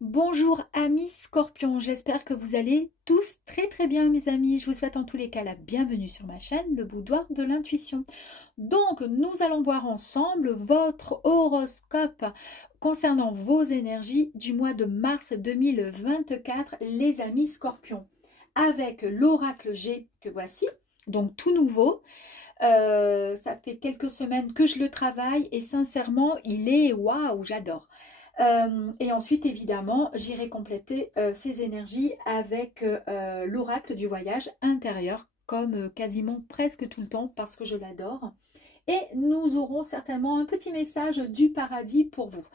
Bonjour amis scorpions, j'espère que vous allez tous très bien mes amis. Je vous souhaite en tous les cas la bienvenue sur ma chaîne, le boudoir de l'intuition. Donc nous allons voir ensemble votre horoscope concernant vos énergies du mois de mars 2024 les amis scorpions. Avec l'oracle G que voici, donc tout nouveau. Ça fait quelques semaines que je le travaille et sincèrement il est waouh, j'adore. Et ensuite, évidemment, j'irai compléter ces énergies avec l'oracle du voyage intérieur, comme quasiment presque tout le temps, parce que je l'adore. Et nous aurons certainement un petit message du paradis pour vous.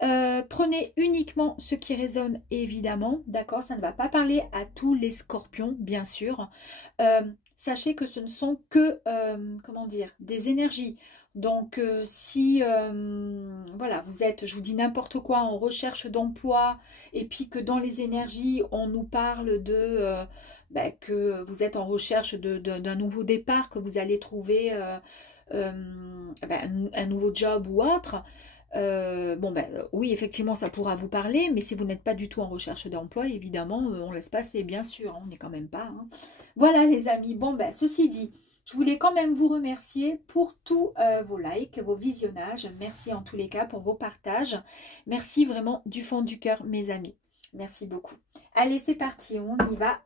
Prenez uniquement ce qui résonne, évidemment, d'accord? Ça ne va pas parler à tous les scorpions, bien sûr. Sachez que ce ne sont que, comment dire, des énergies. Donc, si, voilà, vous êtes, je vous dis n'importe quoi, en recherche d'emploi, et puis que dans les énergies, on nous parle de, que vous êtes en recherche d'un nouveau départ, que vous allez trouver un nouveau job ou autre, oui, effectivement, ça pourra vous parler, mais si vous n'êtes pas du tout en recherche d'emploi, évidemment, on laisse passer, bien sûr, on n'est quand même pas. Hein. Voilà, les amis. Ceci dit, je voulais quand même vous remercier pour tous vos likes, vos visionnages. Merci en tous les cas pour vos partages. Merci vraiment du fond du cœur, mes amis. Merci beaucoup. Allez, c'est parti, on y va.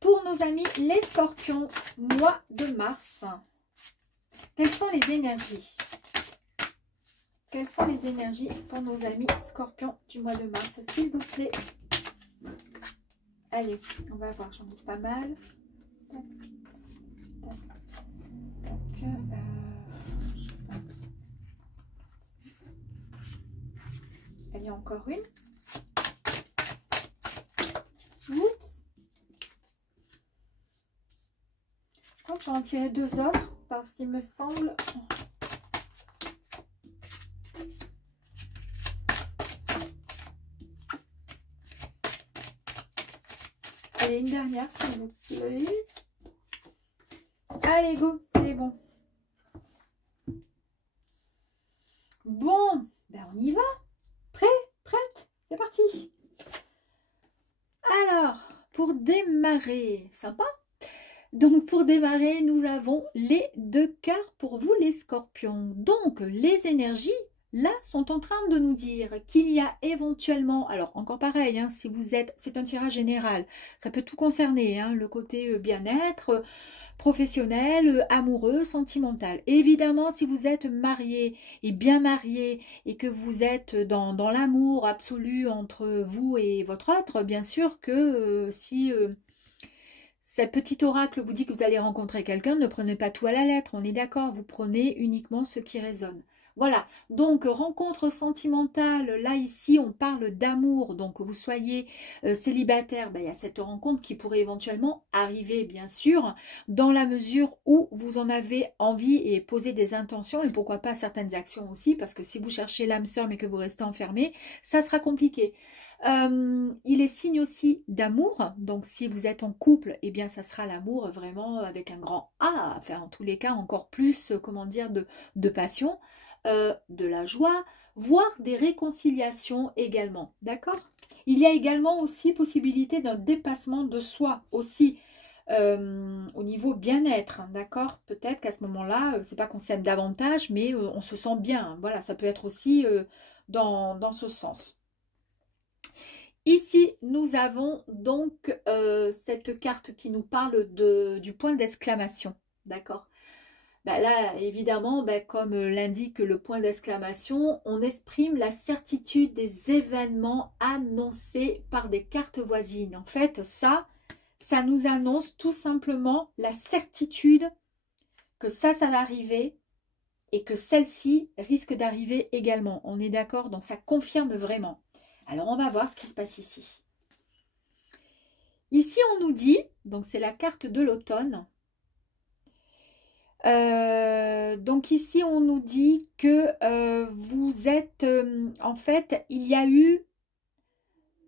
Pour nos amis les scorpions, mois de mars, quelles sont les énergies ? Quelles sont les énergies pour nos amis scorpions du mois de mars, s'il vous plaît? Allez, on va voir, j'en ai pas mal. Tac, tac, tac, Allez, encore une. Oups. Je crois que j'en tirer deux autres parce qu'il me semble... Allez, une dernière, s'il vous plaît. Allez, go, c'est bon. Bon, on y va. Prêt? Prête? C'est parti. Alors, pour démarrer, sympa. Donc, pour démarrer, nous avons les deux cœurs pour vous, les scorpions. Donc, les énergies... là, sont en train de nous dire qu'il y a éventuellement, alors encore pareil, hein, si vous êtes, c'est un tirage général, ça peut tout concerner, hein, le côté bien-être, professionnel, amoureux, sentimental. Et évidemment, si vous êtes marié et bien marié et que vous êtes dans l'amour absolu entre vous et votre autre, bien sûr que si... ce petit oracle vous dit que vous allez rencontrer quelqu'un, ne prenez pas tout à la lettre, on est d'accord, vous prenez uniquement ce qui résonne. Voilà, donc rencontre sentimentale, là ici on parle d'amour, donc que vous soyez célibataire, il y a cette rencontre qui pourrait éventuellement arriver bien sûr, dans la mesure où vous en avez envie et poser des intentions et pourquoi pas certaines actions aussi, parce que si vous cherchez l'âme sœur mais que vous restez enfermé, ça sera compliqué. Il est signe aussi d'amour, donc si vous êtes en couple, eh bien ça sera l'amour vraiment avec un grand A, enfin en tous les cas encore plus, comment dire, de passion, de la joie, voire des réconciliations également, d'accord? Il y a également aussi possibilité d'un dépassement de soi aussi, au niveau bien-être, d'accord? Peut-être qu'à ce moment-là, c'est pas qu'on s'aime davantage, mais on se sent bien, voilà, ça peut être aussi dans ce sens. Ici, nous avons donc cette carte qui nous parle du point d'exclamation, d'accord? Là, évidemment, comme l'indique le point d'exclamation, on exprime la certitude des événements annoncés par des cartes voisines. En fait, ça nous annonce tout simplement la certitude que ça va arriver et que celle-ci risque d'arriver également. On est d'accord? Donc, ça confirme vraiment. Alors, on va voir ce qui se passe ici. Ici, on nous dit, donc c'est la carte de l'automne. Donc ici, on nous dit que vous êtes, en fait, il y a eu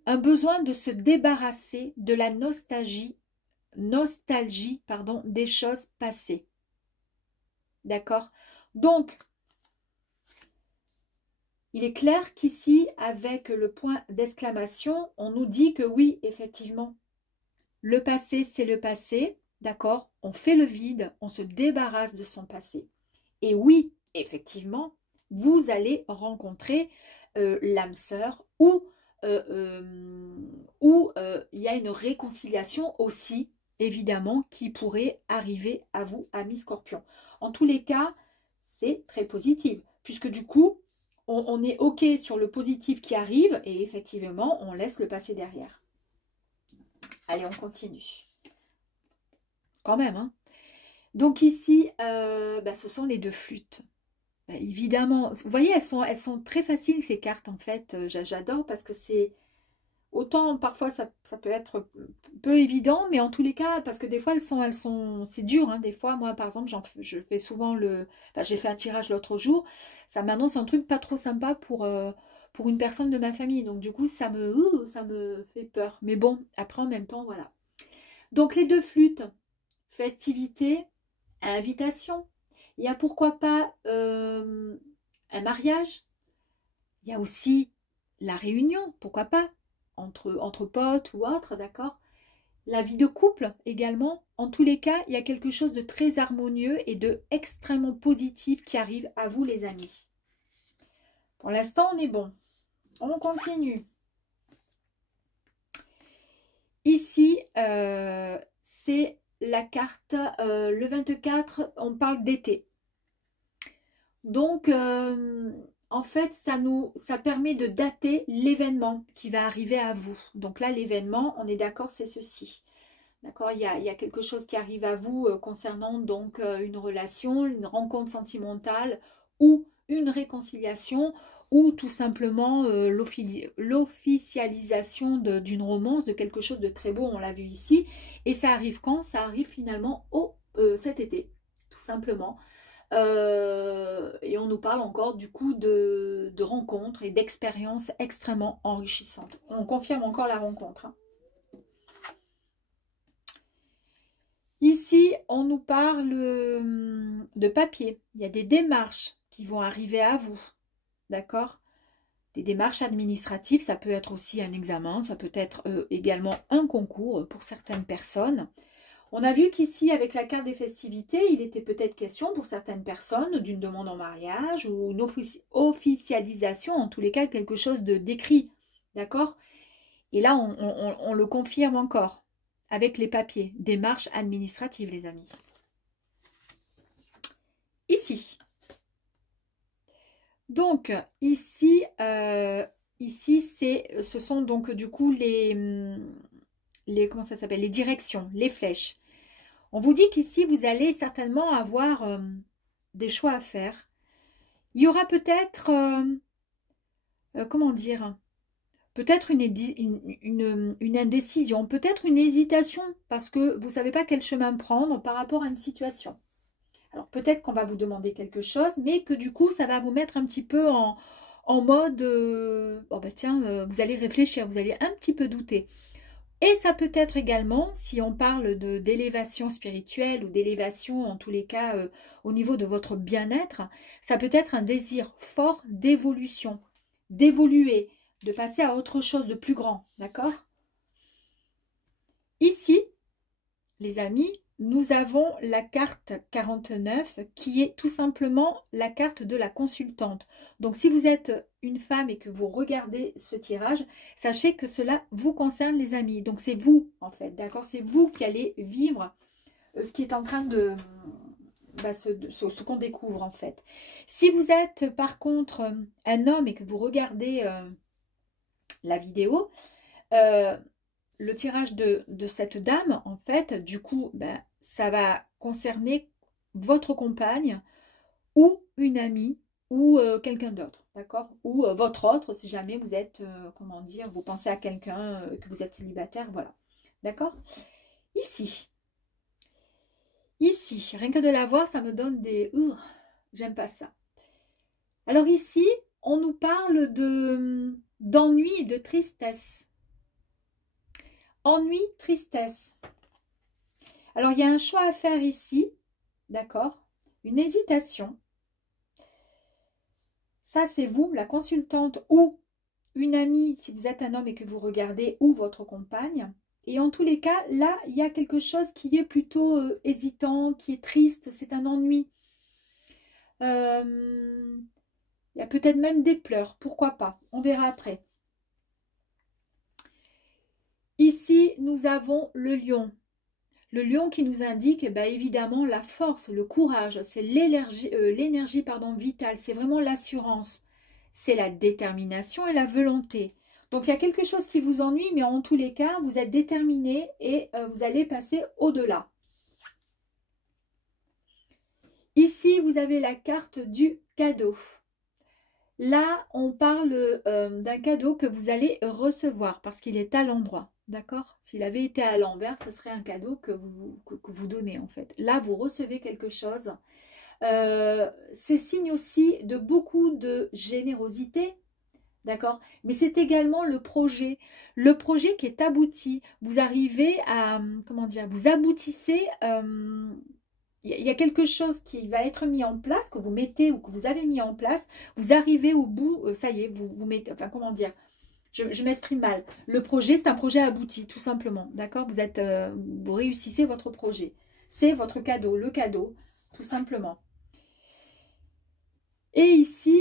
un besoin de se débarrasser de la nostalgie, pardon, des choses passées. D'accord? Donc, il est clair qu'ici, avec le point d'exclamation, on nous dit que oui, effectivement, le passé, c'est le passé, d'accord? On fait le vide, on se débarrasse de son passé. Et oui, effectivement, vous allez rencontrer l'âme sœur ou il y a une réconciliation aussi, évidemment, qui pourrait arriver à vous, amis Scorpion. En tous les cas, c'est très positif, puisque du coup, on est OK sur le positif qui arrive et effectivement, on laisse le passé derrière. Allez, on continue. Quand même, hein. Donc ici, ce sont les deux flûtes. Évidemment, vous voyez, elles sont très faciles ces cartes en fait. J'adore parce que c'est autant parfois ça peut être peu évident, mais en tous les cas, parce que des fois c'est dur. Hein, des fois, moi par exemple, je fais souvent j'ai fait un tirage l'autre jour. Ça m'annonce un truc pas trop sympa pour une personne de ma famille. Donc du coup, ça me fait peur. Mais bon, après en même temps, voilà. Donc les deux flûtes, festivité, invitation. Il y a pourquoi pas un mariage. Il y a aussi la réunion, pourquoi pas, entre potes ou autres, d'accord. La vie de couple également. En tous les cas, il y a quelque chose de très harmonieux et de extrêmement positif qui arrive à vous les amis. Pour l'instant, on est bon. On continue. Ici, c'est la carte, le 24, on parle d'été. Donc, en fait, ça permet de dater l'événement qui va arriver à vous. Donc là, l'événement, on est d'accord, c'est ceci. D'accord, il y a quelque chose qui arrive à vous concernant donc une relation, une rencontre sentimentale ou une réconciliation ou tout simplement l'officialisation d'une romance, de quelque chose de très beau, on l'a vu ici. Et ça arrive quand? Ça arrive finalement cet été, tout simplement. Et on nous parle encore du coup de rencontres et d'expériences extrêmement enrichissantes. On confirme encore la rencontre. Hein. Ici, on nous parle de papier. Il y a des démarches qui vont arriver à vous. D'accord? Des démarches administratives, ça peut être aussi un examen, ça peut être également un concours pour certaines personnes. On a vu qu'ici, avec la carte des festivités, il était peut-être question pour certaines personnes d'une demande en mariage ou une officialisation, en tous les cas, quelque chose d'écrit. D'accord? Et là, on le confirme encore avec les papiers. Démarche administrative, les amis. Ici. Donc, ici, ce sont donc du coup comment ça s'appelle, les directions, les flèches. On vous dit qu'ici, vous allez certainement avoir des choix à faire. Il y aura peut-être, comment dire, peut-être une indécision, peut-être une hésitation, parce que vous ne savez pas quel chemin prendre par rapport à une situation. Alors peut-être qu'on va vous demander quelque chose, mais que du coup, ça va vous mettre un petit peu en mode, vous allez réfléchir, vous allez un petit peu douter. Et ça peut être également, si on parle d'élévation spirituelle ou d'élévation, en tous les cas, au niveau de votre bien-être, ça peut être un désir fort d'évolution, d'évoluer, de passer à autre chose de plus grand, d'accord? Ici, les amis, nous avons la carte 49 qui est tout simplement la carte de la consultante. Donc, si vous êtes une femme et que vous regardez ce tirage, sachez que cela vous concerne, les amis. Donc, c'est vous, en fait, d'accord? C'est vous qui allez vivre ce qui est en train de... ce qu'on découvre, en fait. Si vous êtes, par contre, un homme et que vous regardez la vidéo... le tirage de cette dame, en fait, du coup, ça va concerner votre compagne ou une amie ou quelqu'un d'autre, d'accord? Ou votre autre, si jamais vous êtes, comment dire, vous pensez à quelqu'un, que vous êtes célibataire, voilà. D'accord? Ici, rien que de la voir, ça me donne des... j'aime pas ça. Alors ici, on nous parle d'ennui et de tristesse. Ennui, tristesse. Alors, il y a un choix à faire ici, d'accord? Une hésitation. ça c'est vous, la consultante ou une amie, si vous êtes un homme et que vous regardez, ou votre compagne. Et en tous les cas, là, il y a quelque chose qui est plutôt hésitant, qui est triste, c'est un ennui. Il y a peut-être même des pleurs, pourquoi pas, on verra après. Ici, nous avons le lion. Le lion qui nous indique évidemment la force, le courage, c'est l'énergie vitale, c'est vraiment l'assurance, c'est la détermination et la volonté. Donc il y a quelque chose qui vous ennuie, mais en tous les cas, vous êtes déterminé et vous allez passer au-delà. Ici, vous avez la carte du cadeau. Là, on parle d'un cadeau que vous allez recevoir parce qu'il est à l'endroit. D'accord? S'il avait été à l'envers, ce serait un cadeau que vous donnez en fait. Là, vous recevez quelque chose. C'est signe aussi de beaucoup de générosité. D'accord? Mais c'est également le projet qui est abouti. Vous arrivez à, comment dire, vous aboutissez... il y a quelque chose qui va être mis en place, que vous mettez ou que vous avez mis en place. Vous arrivez au bout, ça y est, vous mettez, enfin comment dire, je m'exprime mal. Le projet, c'est un projet abouti, tout simplement. D'accord? Vous réussissez votre projet. C'est votre cadeau, le cadeau, tout simplement. Et ici,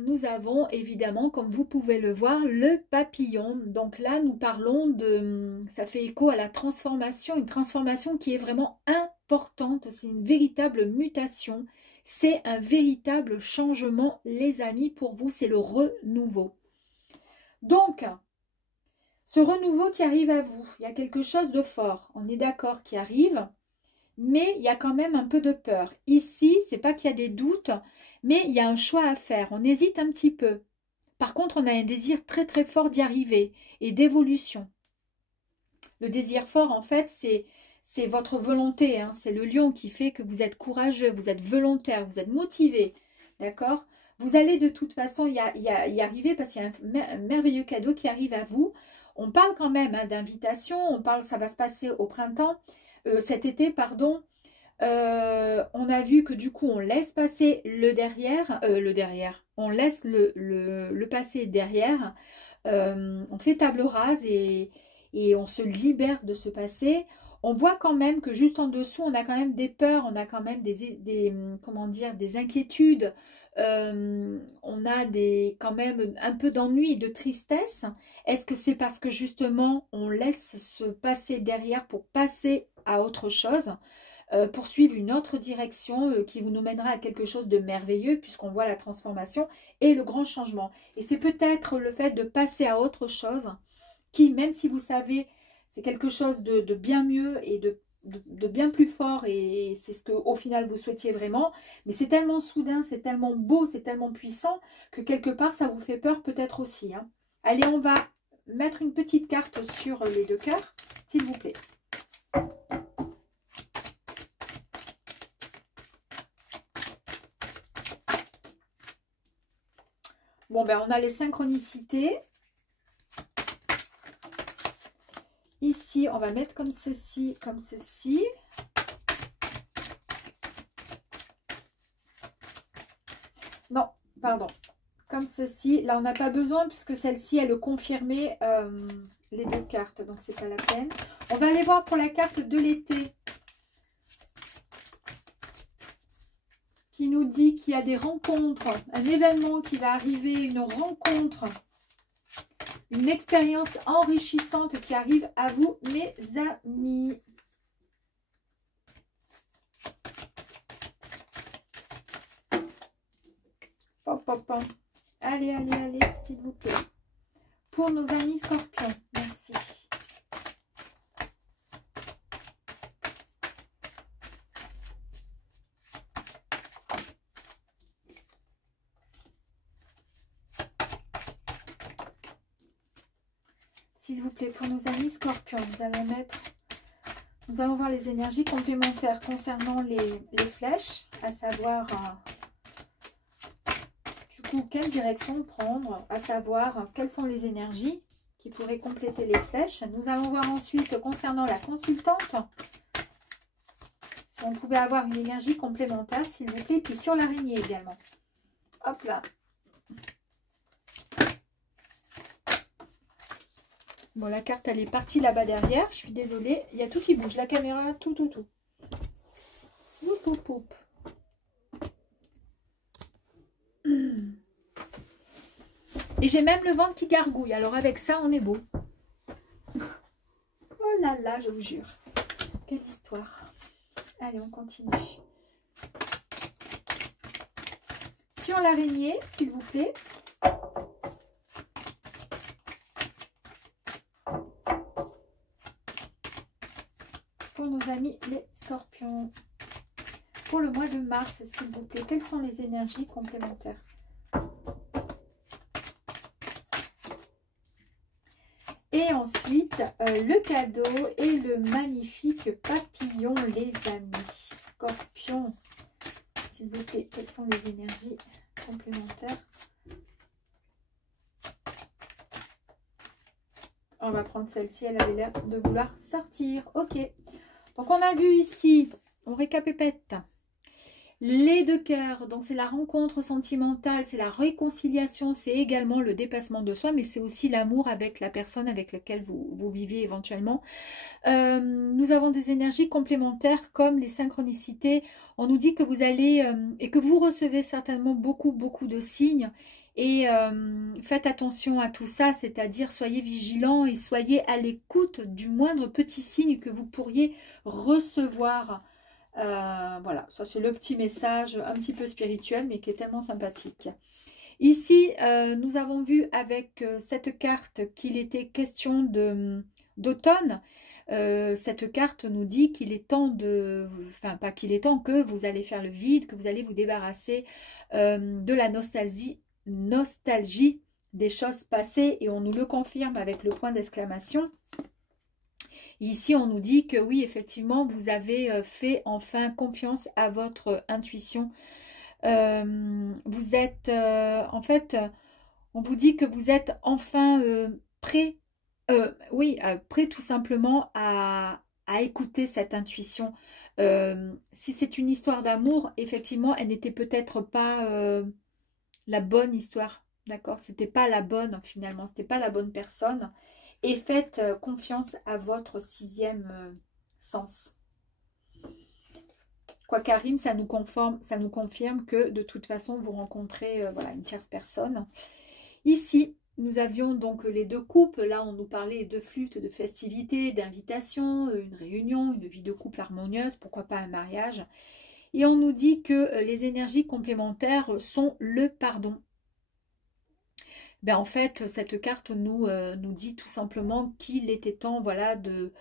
nous avons évidemment, comme vous pouvez le voir, le papillon. Donc là, nous parlons de, ça fait écho à la transformation, une transformation qui est vraiment importante. C'est une véritable mutation. C'est un véritable changement, les amis, pour vous. C'est le renouveau. Donc, ce renouveau qui arrive à vous, il y a quelque chose de fort. On est d'accord qui arrive, mais il y a quand même un peu de peur. Ici, c'est pas qu'il y a des doutes, mais il y a un choix à faire. On hésite un petit peu. Par contre, on a un désir très très fort d'y arriver et d'évolution. Le désir fort, en fait, c'est votre volonté. Hein. C'est le lion qui fait que vous êtes courageux, vous êtes volontaire, vous êtes motivé. D'accord? Vous allez de toute façon y arriver parce qu'il y a un merveilleux cadeau qui arrive à vous. On parle quand même hein, d'invitation. On parle, ça va se passer au printemps, cet été, pardon. On a vu que du coup on laisse passer le derrière, on laisse le passé derrière, on fait table rase et on se libère de ce passé. On voit quand même que juste en dessous on a quand même des peurs, on a quand même comment dire, des inquiétudes, on a quand même un peu d'ennui, de tristesse. Est-ce que c'est parce que justement on laisse ce passé derrière pour passer à autre chose? Poursuivre une autre direction qui nous mènera à quelque chose de merveilleux puisqu'on voit la transformation et le grand changement. Et c'est peut-être le fait de passer à autre chose qui, même si vous savez, c'est quelque chose de bien mieux et de bien plus fort et c'est ce qu'au final vous souhaitiez vraiment, mais c'est tellement soudain, c'est tellement beau, c'est tellement puissant que quelque part ça vous fait peur peut-être aussi. Hein. Allez, on va mettre une petite carte sur les deux cœurs, s'il vous plaît. Bon, ben on a les synchronicités. Ici, on va mettre comme ceci, comme ceci. Non, pardon. Comme ceci. Là, on n'a pas besoin puisque celle-ci, elle confirmait les deux cartes. Donc, c'est pas la peine. On va aller voir pour la carte de l'été. Qui nous dit qu'il y a des rencontres, un événement qui va arriver, une rencontre, une expérience enrichissante qui arrive à vous, mes amis. Pop, pop, pop. Allez, allez, allez, s'il vous plaît. Pour nos amis scorpions, merci. S'il vous plaît, pour nos amis scorpions, nous allons voir les énergies complémentaires concernant les flèches, à savoir, du coup, quelle direction prendre, à savoir, quelles sont les énergies qui pourraient compléter les flèches. Nous allons voir ensuite, concernant la consultante, si on pouvait avoir une énergie complémentaire, s'il vous plaît, puis sur l'araignée également. Hop là. Bon, la carte, elle est partie là-bas derrière. Je suis désolée. Il y a tout qui bouge. La caméra, tout. Oup, oup, oup. Et j'ai même le ventre qui gargouille. Alors avec ça, on est beau. Oh là là, je vous jure. Quelle histoire. Allez, on continue. Sur l'araignée, s'il vous plaît. Pour nos amis les scorpions. Pour le mois de mars, s'il vous plaît, quelles sont les énergies complémentaires? Et ensuite, le cadeau et le magnifique papillon, les amis. Scorpion, s'il vous plaît, quelles sont les énergies complémentaires? On va prendre celle-ci, elle avait l'air de vouloir sortir. Ok. Donc, on a vu ici, on récapépète. Les deux cœurs, donc c'est la rencontre sentimentale, c'est la réconciliation, c'est également le dépassement de soi, mais c'est aussi l'amour avec la personne avec laquelle vous vivez éventuellement. Nous avons des énergies complémentaires comme les synchronicités. On nous dit que vous allez et que vous recevez certainement beaucoup de signes. Et faites attention à tout ça, c'est-à-dire soyez vigilants et soyez à l'écoute du moindre petit signe que vous pourriez recevoir. Voilà, ça c'est le petit message un petit peu spirituel, mais qui est tellement sympathique. Ici, nous avons vu avec cette carte qu'il était question d'automne. Cette carte nous dit qu'il est temps de... Enfin, pas qu'il est temps, que vous allez faire le vide, que vous allez vous débarrasser de la nostalgie des choses passées. Et on nous le confirme avec le point d'exclamation. Ici, on nous dit que oui, effectivement, vous avez fait enfin confiance à votre intuition. Vous êtes, en fait, on vous dit que vous êtes enfin prêt, prêt tout simplement à écouter cette intuition. Si c'est une histoire d'amour, effectivement, elle n'était peut-être pas la bonne histoire, d'accord? C'était pas la bonne, finalement, c'était pas la bonne personne. Et faites confiance à votre sixième sens. Quoi qu'arrive, ça nous confirme que de toute façon, vous rencontrez voilà, une tierce personne. Ici, nous avions donc les deux couples. Là, on nous parlait de flûte, de festivités, d'invitations, une réunion, une vie de couple harmonieuse, pourquoi pas un mariage. Et on nous dit que les énergies complémentaires sont le pardon. Ben en fait, cette carte nous dit tout simplement qu'il était temps, voilà, de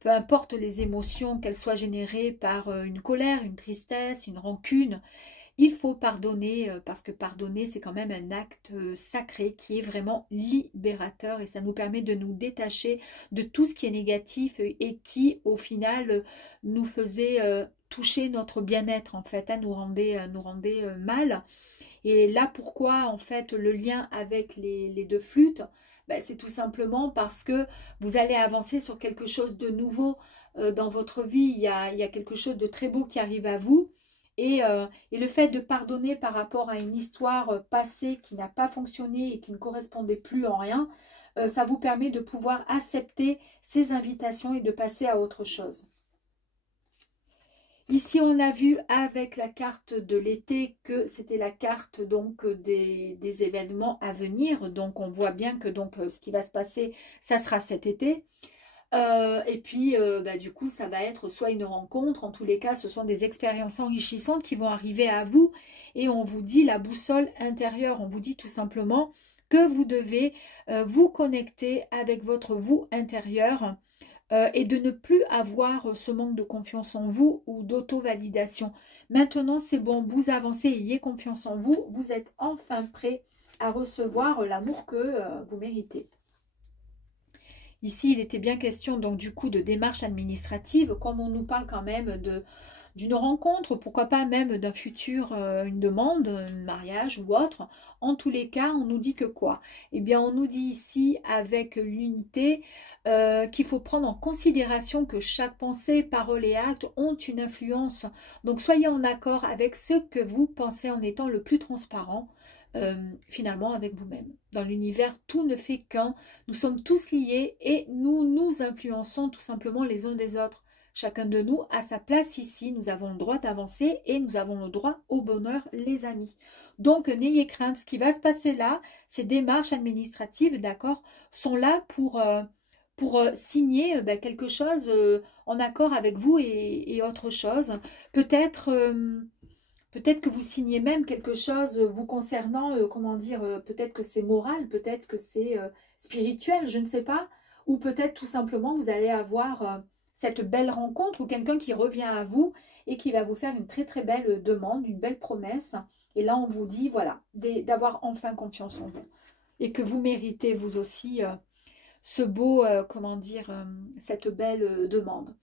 peu importe les émotions, qu'elles soient générées par une colère, une tristesse, une rancune, il faut pardonner parce que pardonner, c'est quand même un acte sacré qui est vraiment libérateur et ça nous permet de nous détacher de tout ce qui est négatif et qui, au final, nous faisait toucher notre bien-être, en fait, nous rendait mal. Et là, pourquoi, en fait, le lien avec les deux flûtes, ben, c'est tout simplement parce que vous allez avancer sur quelque chose de nouveau dans votre vie. Il y a quelque chose de très beau qui arrive à vous. Et le fait de pardonner par rapport à une histoire passée qui n'a pas fonctionné et qui ne correspondait plus en rien, ça vous permet de pouvoir accepter ces invitations et de passer à autre chose. Ici, on a vu avec la carte de l'été que c'était la carte donc des événements à venir. Donc, on voit bien que donc ce qui va se passer, ça sera cet été. Et puis, du coup, ça va être soit une rencontre. En tous les cas, ce sont des expériences enrichissantes qui vont arriver à vous. Et on vous dit la boussole intérieure. On vous dit tout simplement que vous devez vous connecter avec votre vous intérieur. Et de ne plus avoir ce manque de confiance en vous ou d'auto-validation. Maintenant, c'est bon, vous avancez, ayez confiance en vous. Vous êtes enfin prêt à recevoir l'amour que vous méritez. Ici, il était bien question donc du coup de démarche administrative, comme on nous parle quand même d'une rencontre, pourquoi pas même d'un futur, une demande, un mariage ou autre. En tous les cas, on nous dit que quoi? Eh bien, on nous dit ici, avec l'unité, qu'il faut prendre en considération que chaque pensée, parole et acte ont une influence. Donc, soyez en accord avec ce que vous pensez en étant le plus transparent. finalement avec vous-même. Dans l'univers, tout ne fait qu'un. Nous sommes tous liés et nous nous influençons tout simplement les uns des autres. Chacun de nous a sa place ici. Nous avons le droit d'avancer et nous avons le droit au bonheur, les amis. Donc, n'ayez crainte. Ce qui va se passer là, ces démarches administratives, d'accord, sont là pour signer quelque chose en accord avec vous et autre chose. Peut-être que vous signez même quelque chose vous concernant, comment dire, peut-être que c'est moral, peut-être que c'est spirituel, je ne sais pas. Ou peut-être tout simplement vous allez avoir cette belle rencontre ou quelqu'un qui revient à vous et qui va vous faire une très très belle demande, une belle promesse. Et là on vous dit, voilà, d'avoir enfin confiance en vous. Et que vous méritez vous aussi ce beau, comment dire, cette belle demande.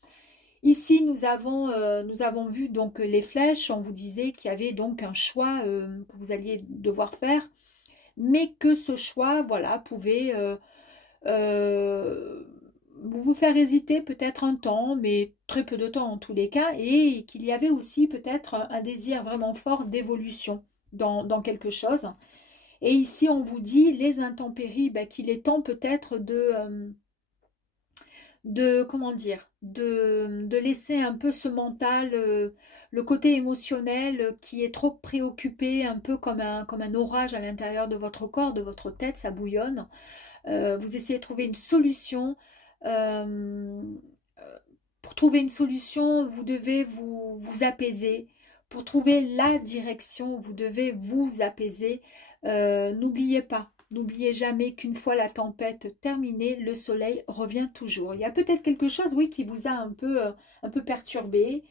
Ici, nous avons vu donc les flèches. On vous disait qu'il y avait donc un choix que vous alliez devoir faire, mais que ce choix, voilà, pouvait vous faire hésiter peut-être un temps, mais très peu de temps en tous les cas, et qu'il y avait aussi peut-être un désir vraiment fort d'évolution dans quelque chose. Et ici, on vous dit les intempéries, qu'il est temps peut-être comment dire, de laisser un peu ce mental, le côté émotionnel qui est trop préoccupé, un peu comme un orage à l'intérieur de votre corps, de votre tête, ça bouillonne. Vous essayez de trouver une solution. Pour trouver une solution, vous devez vous apaiser. Pour trouver la direction, vous devez vous apaiser. N'oubliez pas. N'oubliez jamais qu'une fois la tempête terminée, le soleil revient toujours. Il y a peut-être quelque chose, oui, qui vous a un peu perturbé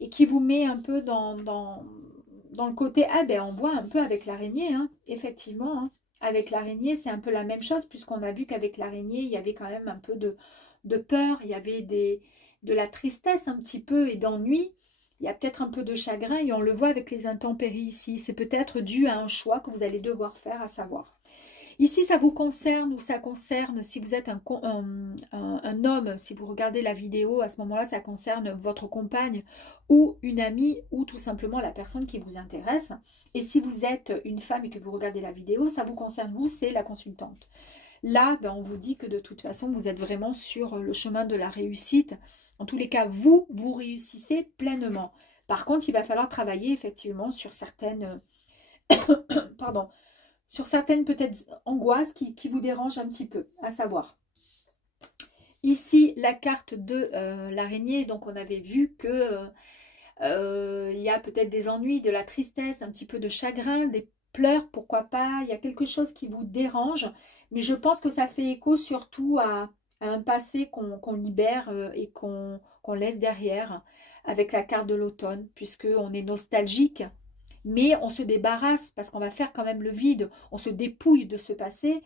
et qui vous met un peu dans le côté... Ah ben, on voit un peu avec l'araignée, hein, effectivement. Hein. Avec l'araignée, c'est un peu la même chose, puisqu'on a vu qu'avec l'araignée, il y avait quand même un peu de peur, il y avait de la tristesse un petit peu et d'ennui. Il y a peut-être un peu de chagrin et on le voit avec les intempéries ici. C'est peut-être dû à un choix que vous allez devoir faire, à savoir. Ici, ça vous concerne ou ça concerne, si vous êtes un homme, si vous regardez la vidéo, à ce moment-là, ça concerne votre compagne ou une amie ou tout simplement la personne qui vous intéresse. Et si vous êtes une femme et que vous regardez la vidéo, ça vous concerne vous, c'est la consultante. Là, on vous dit que de toute façon, vous êtes vraiment sur le chemin de la réussite. En tous les cas, vous réussissez pleinement. Par contre, il va falloir travailler effectivement sur certaines... pardon, sur certaines peut-être angoisses qui vous dérangent un petit peu, à savoir. Ici, la carte de l'araignée, donc on avait vu que il y a peut-être des ennuis, de la tristesse, un petit peu de chagrin, des pleurs, pourquoi pas. Il y a quelque chose qui vous dérange, mais je pense que ça fait écho surtout à un passé qu'on libère et qu'on laisse derrière avec la carte de l'automne, puisqu'on est nostalgique. Mais on se débarrasse parce qu'on va faire quand même le vide. On se dépouille de ce passé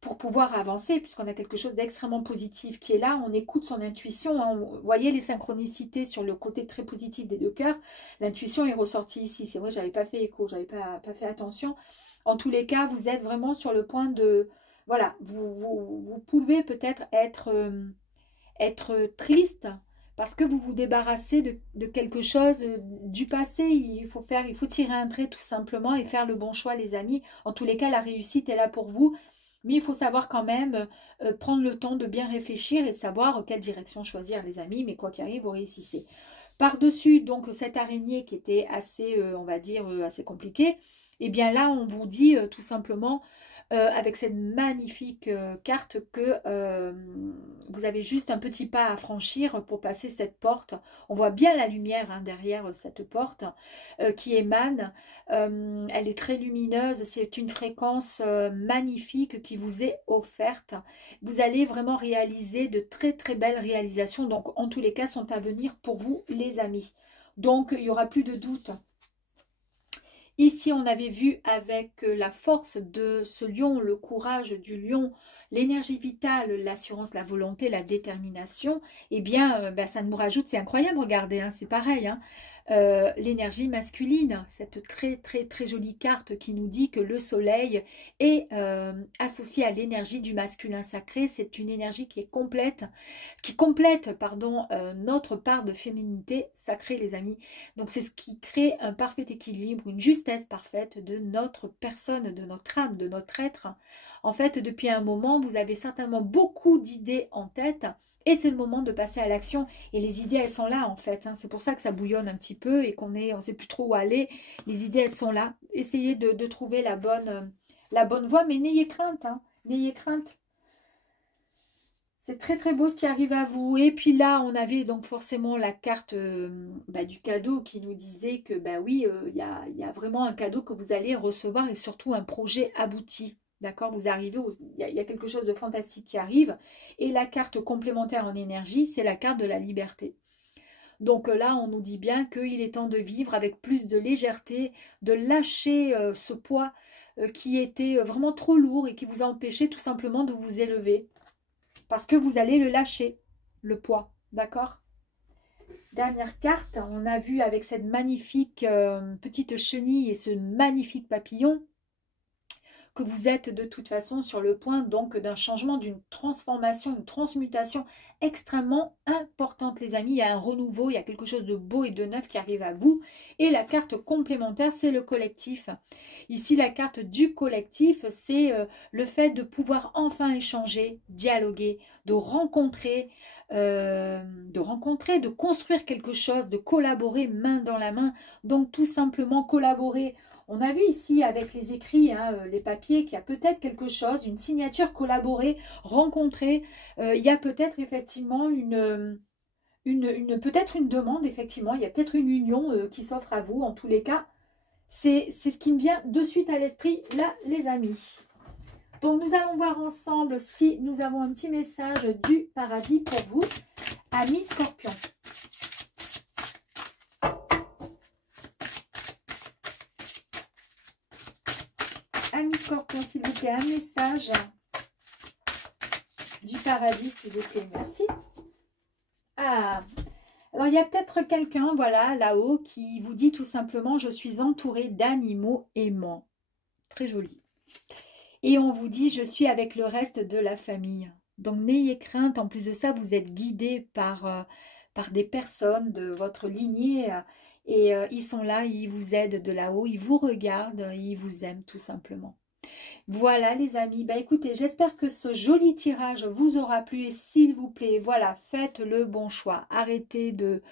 pour pouvoir avancer puisqu'on a quelque chose d'extrêmement positif qui est là. On écoute son intuition. Hein. Vous voyez les synchronicités sur le côté très positif des deux cœurs. L'intuition est ressortie ici. C'est vrai, j'avais pas fait écho, j'avais pas fait attention. En tous les cas, vous êtes vraiment sur le point de... Voilà, vous pouvez peut-être être triste parce que vous vous débarrassez de quelque chose du passé. Il faut tirer un trait tout simplement et faire le bon choix, les amis. En tous les cas, la réussite est là pour vous. Mais il faut savoir quand même prendre le temps de bien réfléchir et savoir quelle direction choisir, les amis. Mais quoi qu'il arrive, vous réussissez. Par-dessus, donc, cette araignée qui était assez, on va dire, assez compliquée, eh bien là, on vous dit tout simplement... avec cette magnifique carte que vous avez juste un petit pas à franchir pour passer cette porte. On voit bien la lumière hein, derrière cette porte qui émane. Elle est très lumineuse. C'est une fréquence magnifique qui vous est offerte. Vous allez vraiment réaliser de très très belles réalisations. Donc en tous les cas sont à venir pour vous les amis. Donc il n'y aura plus de doute. Ici, on avait vu avec la force de ce lion, le courage du lion, l'énergie vitale, l'assurance, la volonté, la détermination. Eh bien, ça nous rajoute, c'est incroyable, regardez, hein, c'est pareil. Hein, l'énergie masculine, cette très très très jolie carte qui nous dit que le soleil est associé à l'énergie du masculin sacré. C'est une énergie qui complète pardon, notre part de féminité sacrée, les amis. Donc c'est ce qui crée un parfait équilibre, une justesse parfaite de notre personne, de notre âme, de notre être. En fait, depuis un moment, vous avez certainement beaucoup d'idées en tête et c'est le moment de passer à l'action. Et les idées, elles sont là en fait. C'est pour ça que ça bouillonne un petit peu et on ne sait plus trop où aller. Les idées, elles sont là. Essayez de trouver la bonne voie, mais n'ayez crainte. N'ayez crainte. C'est très très beau ce qui arrive à vous. Et puis là, on avait donc forcément la carte du cadeau qui nous disait que oui, il y a vraiment un cadeau que vous allez recevoir et surtout un projet abouti. D'accord, vous arrivez, il y a quelque chose de fantastique qui arrive. Et la carte complémentaire en énergie, c'est la carte de la liberté. Donc là, on nous dit bien qu'il est temps de vivre avec plus de légèreté, de lâcher ce poids qui était vraiment trop lourd et qui vous a empêché tout simplement de vous élever. Parce que vous allez le lâcher, le poids. D'accord ? Dernière carte, on a vu avec cette magnifique petite chenille et ce magnifique papillon que vous êtes de toute façon sur le point donc d'un changement, d'une transformation, une transmutation extrêmement importante, les amis. Il y a un renouveau, il y a quelque chose de beau et de neuf qui arrive à vous. Et la carte complémentaire, c'est le collectif. Ici, la carte du collectif, c'est le fait de pouvoir enfin échanger, dialoguer, de rencontrer, de construire quelque chose, de collaborer main dans la main. Donc, tout simplement collaborer. On a vu ici avec les écrits, les papiers, qu'il y a peut-être quelque chose, une signature collaborée, rencontrée. Il y a peut-être effectivement peut-être une demande, effectivement. Il y a peut-être une union qui s'offre à vous. En tous les cas, c'est ce qui me vient de suite à l'esprit, là, les amis. Donc, nous allons voir ensemble si nous avons un petit message du paradis pour vous, amis Scorpions. Amis Scorpions, s'il vous plaît, un message du paradis, s'il vous plaît, merci. Ah, alors il y a peut-être quelqu'un, voilà, là-haut, qui vous dit tout simplement « Je suis entourée d'animaux aimants ». Très joli. Et on vous dit « Je suis avec le reste de la famille ». Donc n'ayez crainte, en plus de ça, vous êtes guidés par des personnes de votre lignée et ils sont là, ils vous aident de là-haut, ils vous regardent, ils vous aiment tout simplement. Voilà les amis, écoutez, j'espère que ce joli tirage vous aura plu et s'il vous plaît, voilà, faites le bon choix. Arrêtez de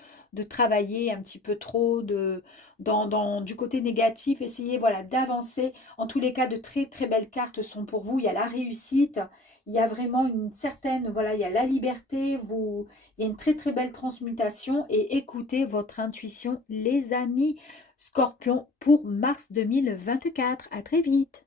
travailler un petit peu trop du côté négatif, essayez voilà, d'avancer. En tous les cas, de très très belles cartes sont pour vous. Il y a la réussite, il y a vraiment une certaine, voilà, il y a la liberté, il y a une très très belle transmutation et écoutez votre intuition les amis Scorpions pour mars 2024. À très vite.